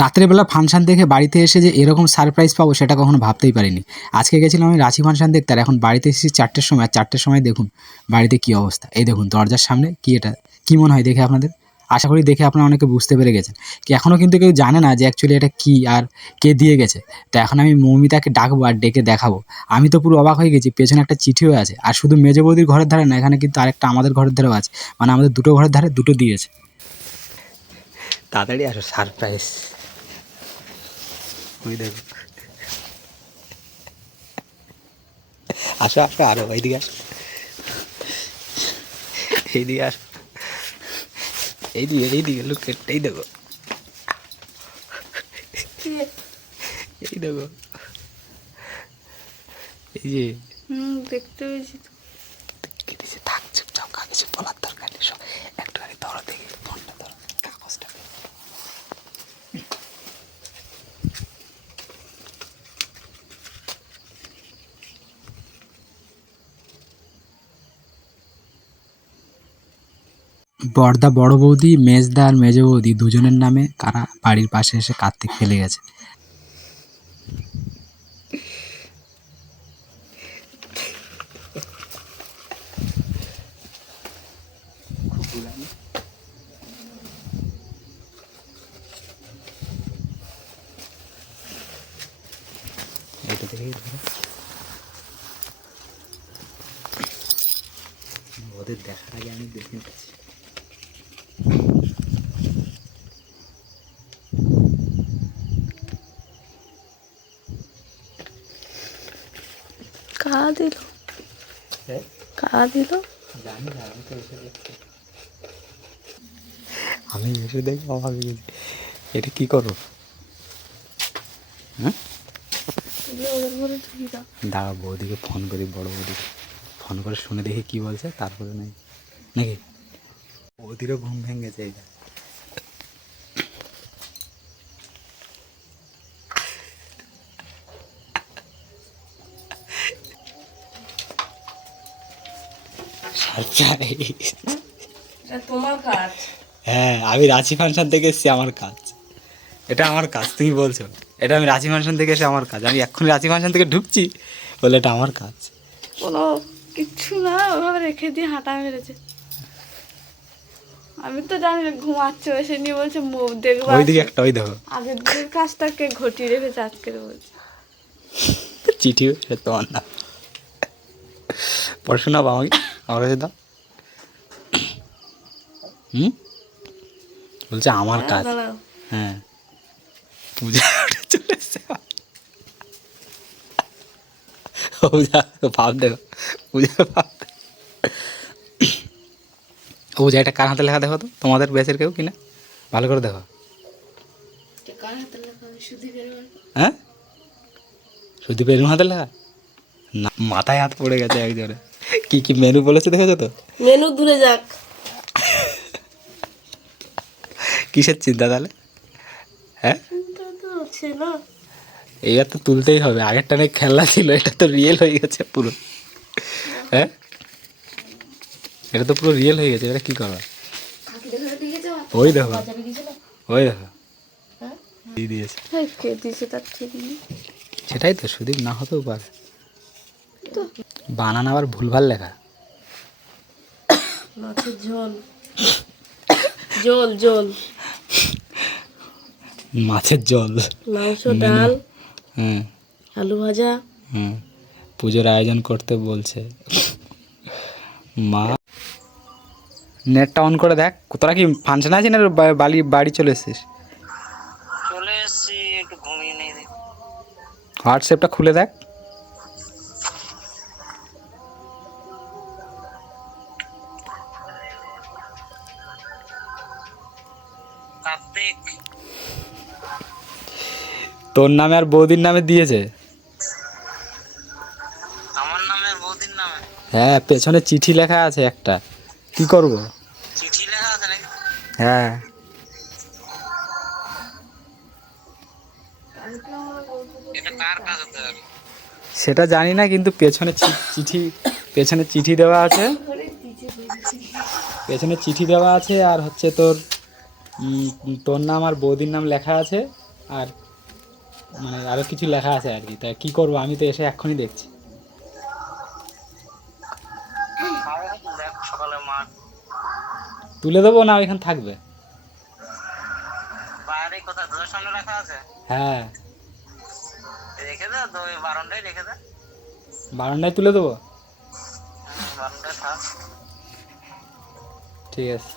রাত্রেবেলা ফাংশান দেখে বাড়িতে এসে যে এরকম সারপ্রাইজ পাবো সেটা কখনো ভাবতেই পারিনি। আজকে গেছিলাম আমি রাঁচি ফাংশান দেখতে, আর এখন বাড়িতে এসেছি চারটের সময়, আর চারটের সময় দেখুন, বাড়িতে কী অবস্থা। এই দেখুন, দরজার সামনে কি এটা, কী মনে হয় দেখে আপনাদের? আশা করি দেখে আপনারা অনেকে বুঝতে পেরে গেছেন। কি এখনও কিন্তু কেউ জানে না যে অ্যাকচুয়ালি এটা কী আর কে দিয়ে গেছে। তো এখন আমি মৌমিতাকে ডাকবো আর ডেকে দেখাবো। আমি তো পুরো অবাক হয়ে গেছি, পেছনে একটা চিঠিও আছে, আর শুধু মেজো বৌদির ঘরের ধারে না, এখানে কিন্তু আরেকটা আমাদের ঘরের ধারেও আছে। মানে আমাদের দুটো ঘরের ধারে দুটো দিয়েছে। তাড়াতাড়ি আসো সারপ্রাইজ ওই দেখো। আসো আসো আরও এইদিকে আসো। এইদিকে আসো। এইদিকে এইদিকে লুক এই দেখো। এই দেখো। এই যে। হুম দেখতে পেয়েছি তো। কি দিছে থাক চুপচাপ কাকে বলার দরকার নেই সব একটুখানি ধরো দেখি ফোনটা ধরো কাগজটা বড়দা বড় বৌদি, মেজদা আর মেজ বৌদি দুজনের নামে কারা বাড়ির পাশে এসে কার্তিক ফেলে গেছে। ওদের দেখার আগে আমি দেখে নিচ্ছি। কা দিল দিল আমি এসে দেখি অবাক গেছি। এটা কি করো? হ্যাঁ? দাঁড়া বৌদিকে ফোন করি বড় বৌদিকে ফোন করে শুনে দেখি কি বলছে তারপরে নাই নাকি? বৌদিরও ঘুম ভেঙে গেছে তোমার কাজ। হ্যাঁ আমি রাঁচি ফাংশন থেকে এসেছি আমার কাজ। এটা আমার কাজ তুমি বলছো। এটা আমি রাঁচি ফাংশন থেকে এসে আমার কাজ। আমি এক্ষুনি রাঁচি ফাংশন থেকে ঢুকছি বলে এটা আমার কাজ। কোনো কিচ্ছু না ওভাবে রেখে দিয়ে হাঁটা মেরেছে। আমি তো জানি না ঘুমাচ্ছে এসে নিয়ে বলছে মুভ দেখব ওইদিকে একটা ওই দেখো। আগের দিনের কাজটাকে ঘটিয়ে রেখেছে আজকের বলছে। চিঠি এটা তোমার না পড়াশোনা বা আমাকে। আমার কাছে দাও হুম? বলছে আমার কাজ। হ্যাঁ। পূজা উঠে চলে এসছে। পূজা ভাব দেখো। পূজা ভাব ও পূজা এটা কার হাতে লেখা দেখো তো? তোমাদের ব্যাচের কেউ কিনা? ভালো করে দেখো। হ্যাঁ? বেলুন হাতে লেখা? না মাথায় হাত পড়ে গেছে একজনে কি কি মেনু বলেছে দেখেছ তো? মেনু দূরে যাক। কিসের চিন্তা তাহলে? হ্যাঁ? এইবার তো তুলতেই হবে। আগেরটা অনেক খেলনা ছিল এটা তো রিয়েল হয়ে গেছে পুরো। হ্যাঁ? এটা তো পুরো রিয়েল হয়ে গেছে এটা কি করবা ওই দেখো। ওই দেখো। দিয়ে দিয়েছে। হ্যাঁ সেটাই তো সুদীপ না হতেও পারে। বানান আবার ভুলভাল লেখা। মাছের ঝোল। জল জল মাছের জল মাংস ডাল। হ্যাঁ আলু ভাজা। হুম। পুজোর আয়োজন করতে বলছে। মা। নেটটা অন করে দেখ। তোরা কি ফাংশন আছে না বা- বাড়ি বাড়ি চলে এসেছিস? চলে এসছি একটু ঘুমিয়ে নেই। হোয়াটসঅ্যাপটা খুলে দেখ। তোর নামে আর বৌদির নামে দিয়েছে? আমার নামে বৌদির নামে? হ্যাঁ পেছনে চিঠি লেখা আছে একটা। কি করব? চিঠি লেখা আছে নাকি? হ্যাঁ। সেটা জানি না কিন্তু পেছনে চিঠি পেছনে চিঠি দেওয়া আছে। পেছনে চিঠি দেওয়া আছে আর হচ্ছে তোর তোর নাম আর বৌদির নাম লেখা আছে আর মানে আরও কিছু লেখা আছে আর কি। তা কী করব? আমি তো এসে এক্ষুনি দেখছি। তুলে দেবো না ওইখানে থাকবে? হ্যাঁ। বারান্দায় তুলে দেবো? ঠিক আছে।